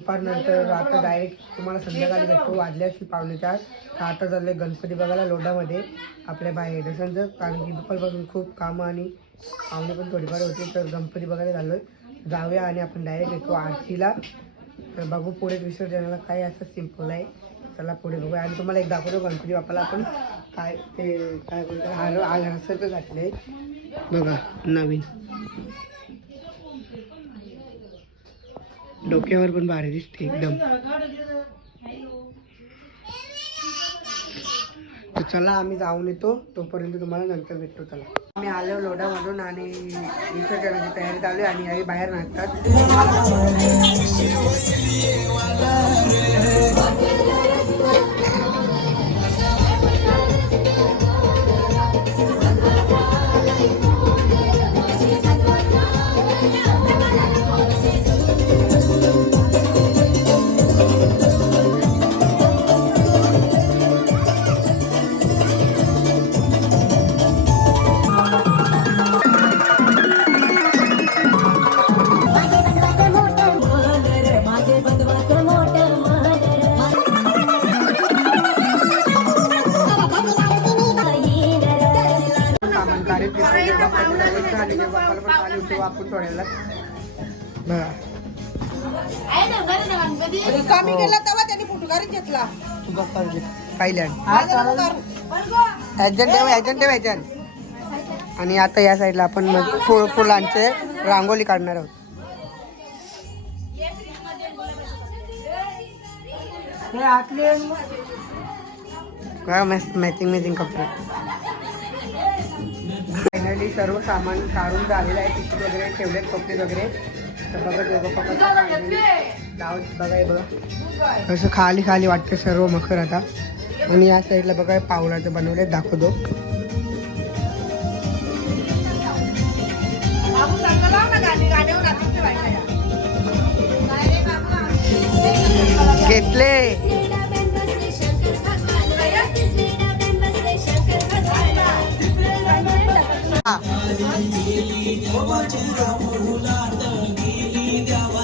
दुपारनंतर आता डायरेक्ट तुम्हाला संध्याकाळी भेटतो वाजल्या की पावणे चार. तर आता चाललंय गणपती बघायला लोढामध्ये आपल्या बाहेर दर्शनचं कारण की दुपारपासून खूप कामं आणि पाहुणे पण थोडीफार होती तर गणपती बघायला झालोय. जाऊया आणि आपण डायरेक्ट येतो आरतीला. तर बघू पुढे विसर्जनाला काय असं सिंपल आहे. चला पुढे बघूया. आणि तुम्हाला एक दाखवतो गणपती बाप्पाला आपण काय ते काय बोलतो हार हारासारखं घातले बघा नवीन. डोक्यावर पण भारी दिसते एकदम. तर चला आम्ही जाऊन येतो. तोपर्यंत तुम्हाला नंतर भेटतो चला. आम्ही आलो लोडामधून आणि विसर्जनाची तयारी चालू आणि आई बाहेर नाचतात. ठेव ठेव आणि आता या साईडला आपण मग फुल फुलांचे रांगोली काढणार आहोत. काय मॅचिंग मॅचिंग कपडे. फायनली सर्व सामान काढून झालेलं आहे. पिशवी वगैरे ठेवलेत कपडे वगैरे. तर बघा ते बघा लावत बघा खाली खाली वाटतं सर्व मखर आता. आणि या साईडला बघा पावलाचं बनवले दाखवतो. घेतले. हा.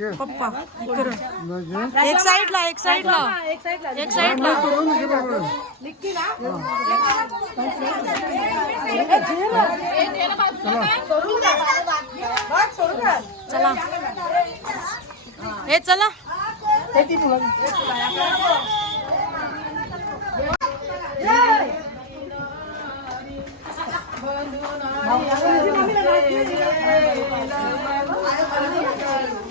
पप्पा इकडं एक साईडला एक साईडला एक साईडला चला. हे चला.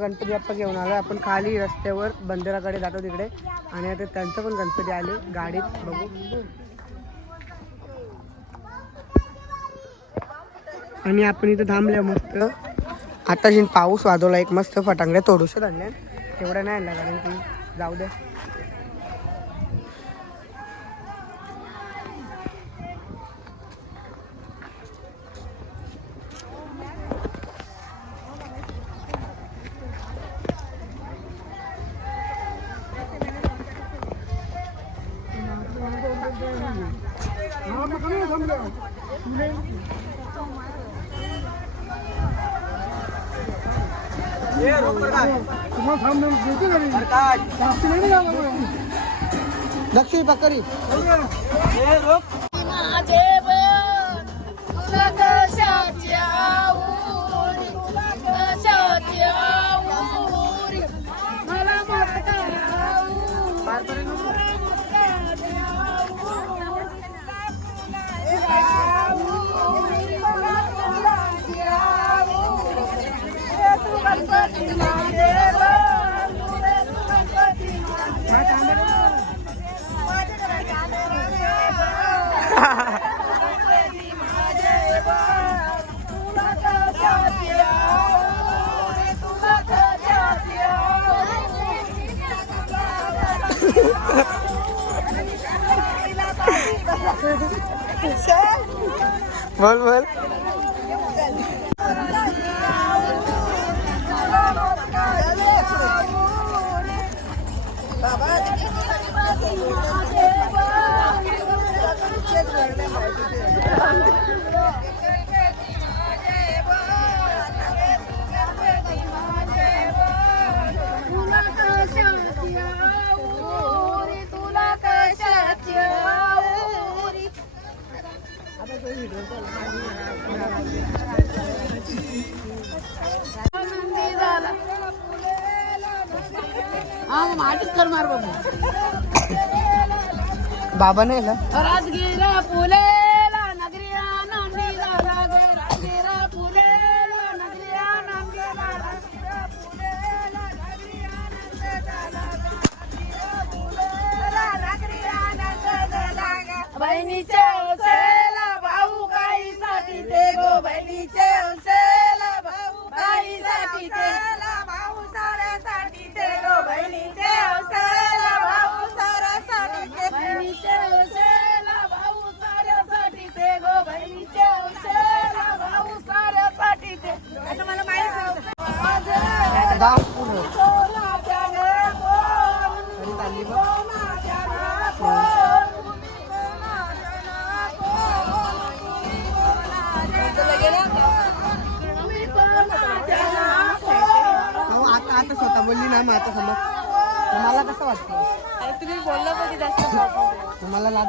गणपती बाप्पा घेऊन आलो आपण खाली रस्त्यावर बंदराकडे जातो तिकडे. आणि आता त्यांचं पण गणपती आले. गाडीत बघू. आणि आपण इथं थांबल्या मस्त. आता जिन पाऊस वाजवला एक मस्त फटांगड्या थोडूशा आणल्या तेवढ्या नाही आणल्या कारण की जाऊ द्या. दक्षिण पकडी बोल बोल. मग आठच कर मार बाबा. बाबा नाही का राजगिरा फुलेला बोलली ना मग आता समज तुम्हाला कसं वाटतं तुम्ही बोलला कधी जास्त. तुम्हाला लाज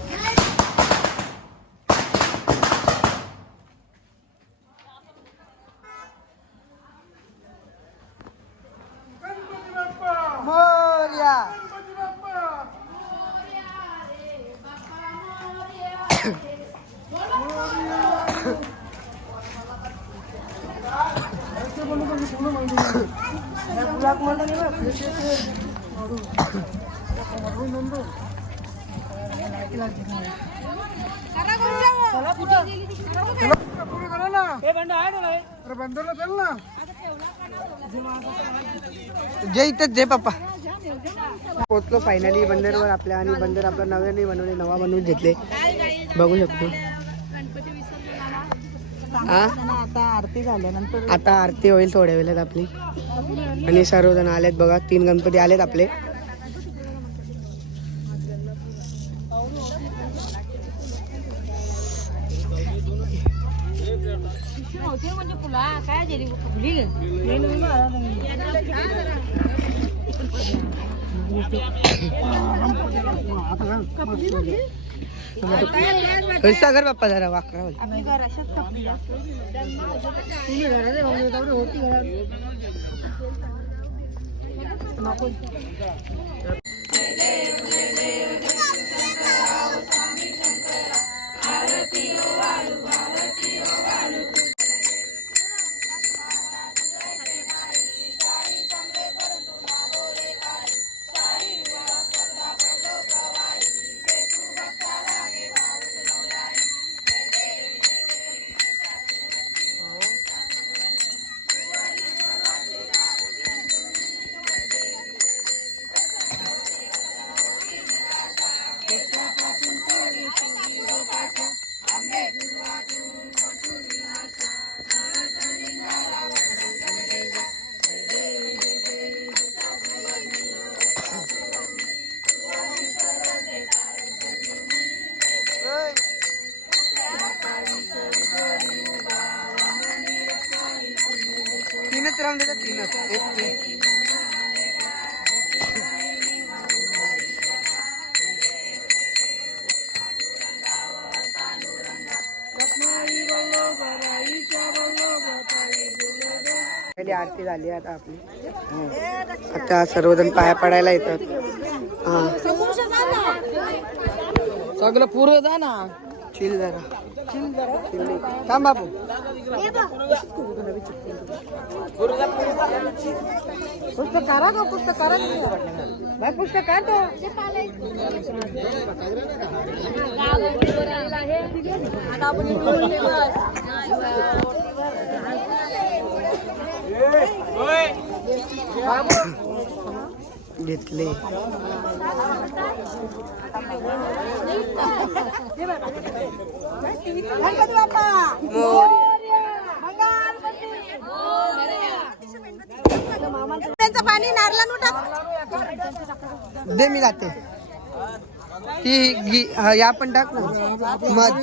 जय इथंच जय पप्पा. पोचलो फायनली बंदरवर आपल्या आणि बंदर आपला नव्याने बनवले नवा बनवून घेतले. बघू शकतो. हा आता आरती आता आरती होईल थोड्या वेळात आपली. आणि सर्वजण आलेत बघा तीन गणपती आलेत आपले. काय दिली फुली सागर बाप्पा जरा वाकरा पहिली आरती झाली आता आपली. आता सर्वजण पाया पडायला येतात. हा. सगळं पुरं जा ना. चिल जरा. चिल थांब बाबू. पुस्तक करा का पुस्तक करा भाई पुस्तक का तो घेतले. त्यांचं पाणी नारला टाक दे मी जाते. ती या पण टाक. ना मध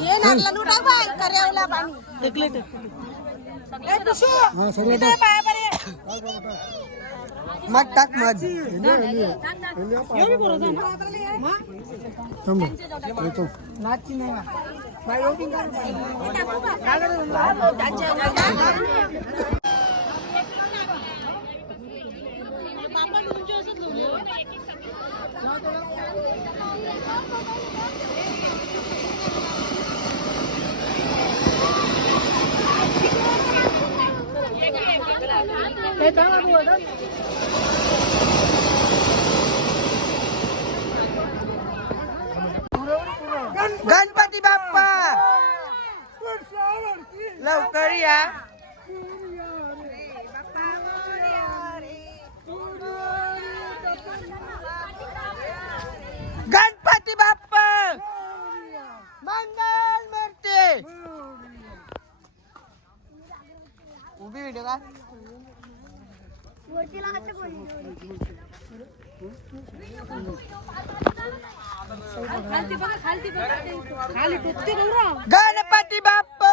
ये नारला टाक बाय कर्यावला पाणी. ए, पिशू, इथे पाया पड ये. मध टाक मध गणपती बाप्पा लवकर या गणपती बाप्पा मंगल मूर्ती उभी व्हिडिओ का गणपती बाप्पा।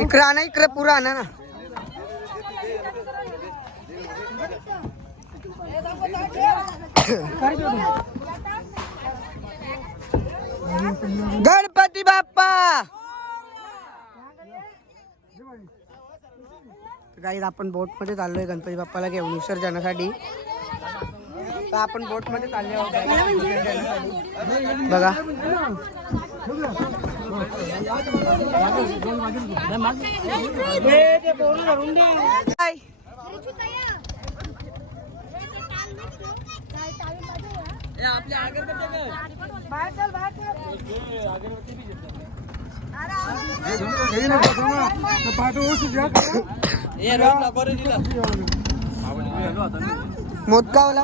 इकडं आणा पुरा ना। गणपती बाप्पा काही आपण बोट मध्ये चाललोय. गणपती बाप्पाला घेऊन विसर्जनासाठी तर आपण बोट मध्ये चालले आहोत. बघा. काय मोदकावला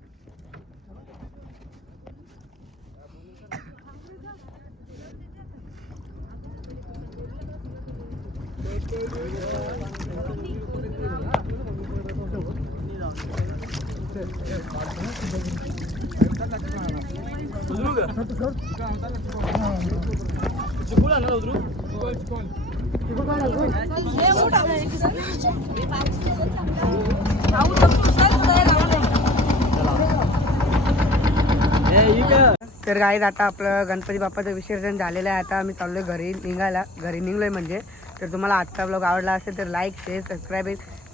तर गाईज आता आपलं गणपती बाप्पाचं विसर्जन झालेलं आहे. आता आम्ही चाललोय घरी निघायला घरी निघलोय म्हणजे. तर तुम्हाला आजचा ब्लॉग आवडला असेल तर लाईक शेअर सबस्क्राईब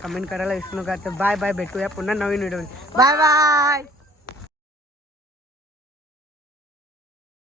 कमेंट करायला विसरू नका. तर बाय बाय भेटूया पुन्हा नवीन व्हिडिओ बाय बाय